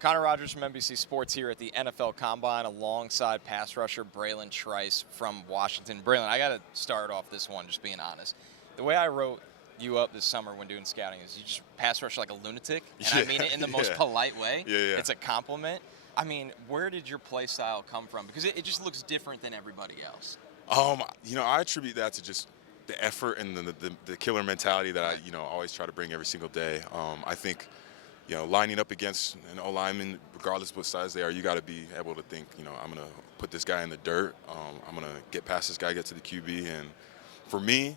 Connor Rogers from NBC Sports here at the NFL Combine alongside pass rusher Bralen Trice from Washington. Bralen, I got to start off this one just being honest. The way I wrote you up this summer when doing scouting is you just pass rush like a lunatic, and I mean it in the most polite way. It's a compliment. I mean, where did your play style come from? Because it just looks different than everybody else. I attribute that to just the effort and the killer mentality that I, always try to bring every single day. I think, lining up against an O-lineman, regardless of what size they are, you got to be able to think, I'm going to put this guy in the dirt. I'm going to get past this guy, get to the QB. And for me,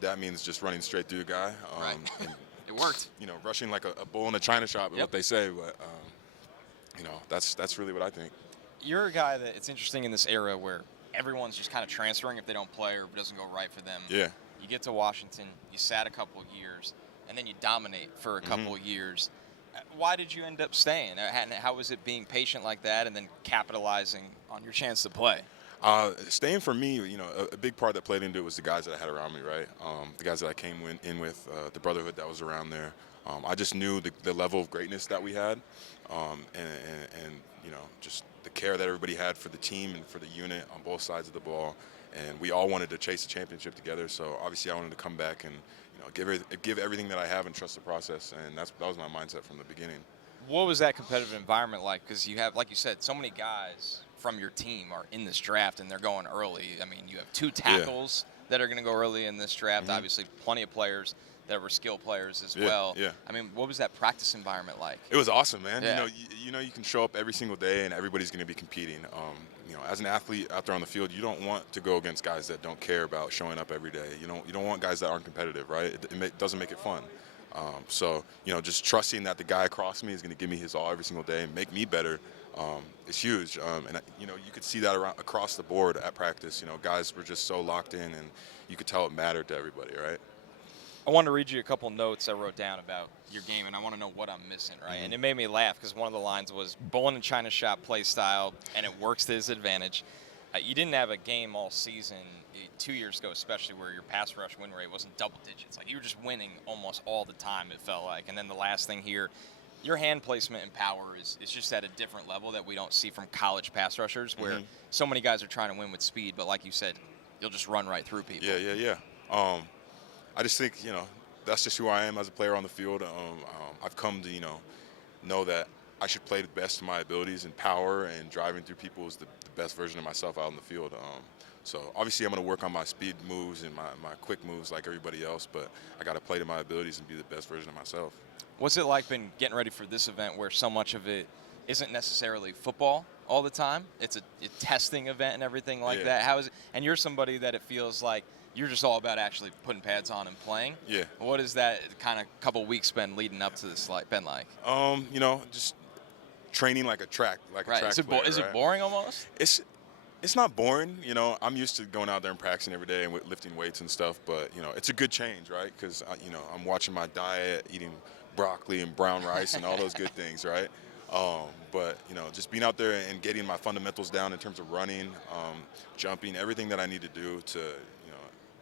that means just running straight through a guy. And, it worked. Rushing like a bull in a china shop is what they say. But, that's really what I think. You're a guy that it's interesting in this era where everyone's just kind of transferring if they don't play or if it doesn't go right for them. Yeah. You get to Washington, you sat a couple of years, and then you dominate for a couple of years. Why did you end up staying? And how was it being patient like that and then capitalizing on your chance to play? Staying for me, a big part that played into it was the guys that I had around me, right? The guys that I came in with, the brotherhood that was around there. I just knew the level of greatness that we had, and just the care that everybody had for the team and for the unit on both sides of the ball. And we all wanted to chase the championship together. So obviously I wanted to come back and give everything that I have and trust the process. And that was my mindset from the beginning. What was that competitive environment like? Because you have, like you said, so many guys from your team are in this draft and they're going early. I mean, you have 2 tackles that are going to go early in this draft. Obviously, plenty of players that were skill players as well. I mean, what was that practice environment like? It was awesome, man. You can show up every single day and everybody's going to be competing. As an athlete out there on the field, you don't want to go against guys that don't care about showing up every day. You don't want guys that aren't competitive, right? It doesn't make it fun. So just trusting that the guy across me is going to give me his all every single day and make me better is huge. And you could see that across the board at practice. Guys were just so locked in, and you could tell it mattered to everybody, right? I want to read you a couple notes I wrote down about your game, and I want to know what I'm missing, right? And it made me laugh because one of the lines was bull in a china shop play style, and it works to his advantage. You didn't have a game all season 2 years ago, especially where your pass rush win rate wasn't double digits. Like you were just winning almost all the time, it felt like. And then the last thing here, your hand placement and power is just at a different level that we don't see from college pass rushers, where so many guys are trying to win with speed, but like you said, you'll just run right through people. Yeah. I just think, that's just who I am as a player on the field. I've come to, know that I should play the best of my abilities, and power and driving through people is the best version of myself out in the field. So obviously I'm going to work on my speed moves and my quick moves like everybody else, but I got to play to my abilities and be the best version of myself. What's it like been getting ready for this event where so much of it isn't necessarily football all the time? It's a testing event and everything like that. How is it? And you're somebody that it feels like you're just all about actually putting pads on and playing. What is that kind of couple weeks been leading up to this been like? Just training like a track player, is it boring almost? It's not boring. I'm used to going out there and practicing every day and lifting weights and stuff, but it's a good change, right? Because I'm watching my diet, eating broccoli and brown rice and all those good things, right? But just being out there and getting my fundamentals down in terms of running, jumping, everything that I need to do to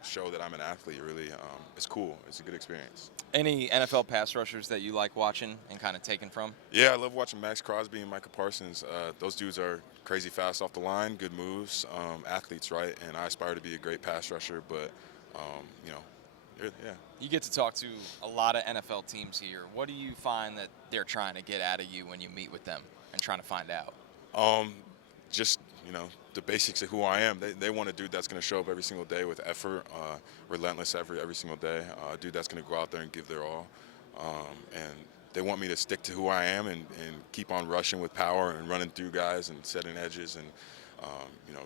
show that I'm an athlete, really, it's cool. It's a good experience. Any NFL pass rushers that you like watching and kind of taking from? Yeah, I love watching Max Crosby and Micah Parsons. Those dudes are crazy fast off the line, good moves, athletes, right? And I aspire to be a great pass rusher, but, You get to talk to a lot of NFL teams here. What do you find that they're trying to get out of you when you meet with them and trying to find out? Just, the basics of who I am. They want a dude that's going to show up every single day with effort, relentless effort every single day, a dude that's going to go out there and give their all. And they want me to stick to who I am and keep on rushing with power and running through guys and setting edges and,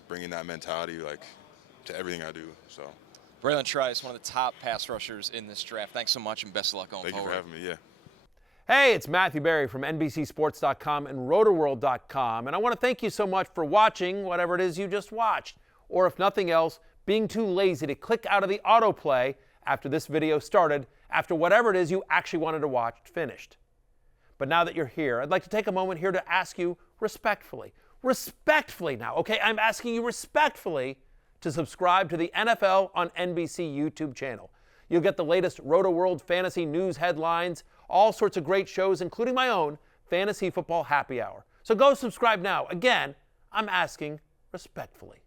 bringing that mentality to everything I do. So. Bralen Trice, one of the top pass rushers in this draft. Thanks so much and best of luck going forward. Thank you for having me, Hey, it's Matthew Berry from NBCSports.com and RotorWorld.com, and I want to thank you so much for watching whatever it is you just watched, or if nothing else, being too lazy to click out of the autoplay after this video started, after whatever it is you actually wanted to watch finished. But now that you're here, I'd like to take a moment here to ask you respectfully now, okay? I'm asking you respectfully to subscribe to the NFL on NBC YouTube channel. You'll get the latest Roto World fantasy news headlines, all sorts of great shows, including my own Fantasy Football Happy Hour. So go subscribe now. Again, I'm asking respectfully.